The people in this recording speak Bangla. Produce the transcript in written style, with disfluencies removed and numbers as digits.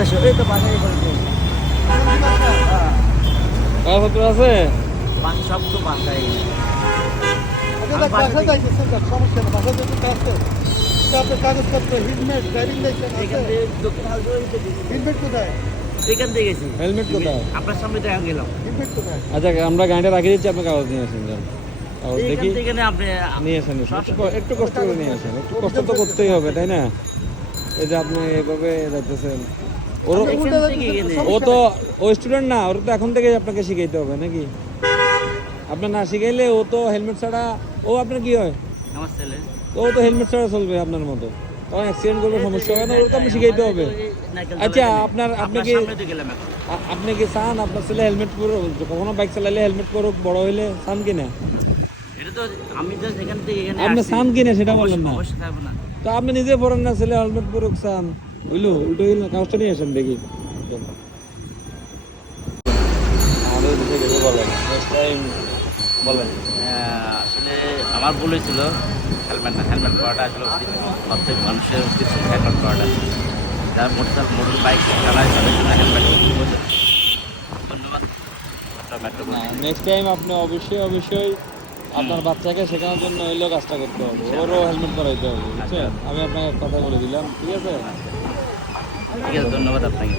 বাংলাদেশে এই তো বাজারে বলতে কাগজপত্র আছে? বাকি সব তো বাসায় বাসা যাইতেছেন সমস্যা নেই, বাসা যেতে আছে আপনার কাগজপত্র, হেলমেট, ড্রাইভিং লাইসেন্স এখান আছে? থেকে দক্ষিণ হালকা হেলমেট কোথায়? এখান থেকে গেছি হেলমেট কোথায়? আপনার সামনে দেখা গেলাম হেলমেট কোথায়? আচ্ছা আমরা গাড়িটা রাখিয়ে দিচ্ছি, আপনি কাগজ নিয়ে আসেন যান। কাগজ এখান দেখি থেকে না আপনি নিয়ে আসেন, একটু কষ্ট করে নিয়ে আসেন, একটু কষ্ট তো করতেই হবে তাই না? এই যে আপনি এভাবে যাইতেছেন, ওরও এখান থেকে এখানে ও তো ও স্টুডেন্ট না, ওর তো এখন থেকে আপনাকে শিখাইতে হবে নাকি? আপনার না শিখাইলে ও তো হেলমেট ছাড়া, ও আপনার কি হয়? আমার ছেলে ও তো হেলমেট ছাড়া চলবে আপনার মতো, তখন অ্যাক্সিডেন্ট করবে, সমস্যা হবে না, ওর তো আপনি শিখাইতে হবে। আচ্ছা আপনি কি আপনি কি চান আপনার ছেলে হেলমেট পরুক? কখনো বাইক চালাইলে হেলমেট পরুক, বড় হইলে চান কিনা? এটা তো আমি জাস্ট এখান থেকে এখানে আপনি চান কিনা সেটা বললেন না, অবশ্যই খাবো না তো আপনি নিজে পড়েন না, ছেলে হেলমেট পরুক চান, বুঝলো? উল্টো হইল, কাগজটা নিয়ে আসেন দেখি। আমাদের দেশে দেখে বলেন, নেক্সট টাইম বলেন। আসলে আমার ভুল হয়েছিল হেলমেট পরাটা আসলে উচিত প্রত্যেক মানুষের উচিত হেলমেট পরাটা যারা মোটর বাইক চালায় তাদের জন্য হেলমেট ধন্যবাদ মেট্রো নেক্সট টাইম আপনি অবশ্যই আপনার বাচ্চাকে শেখানোর জন্য হইলেও কাজটা করতে হবে, ওরও হেলমেট পরাইতে হবে, বুঝছেন? আমি আপনাকে কথা বলে দিলাম, ঠিক আছে? ঠিক আছে ধন্যবাদ আপনাকে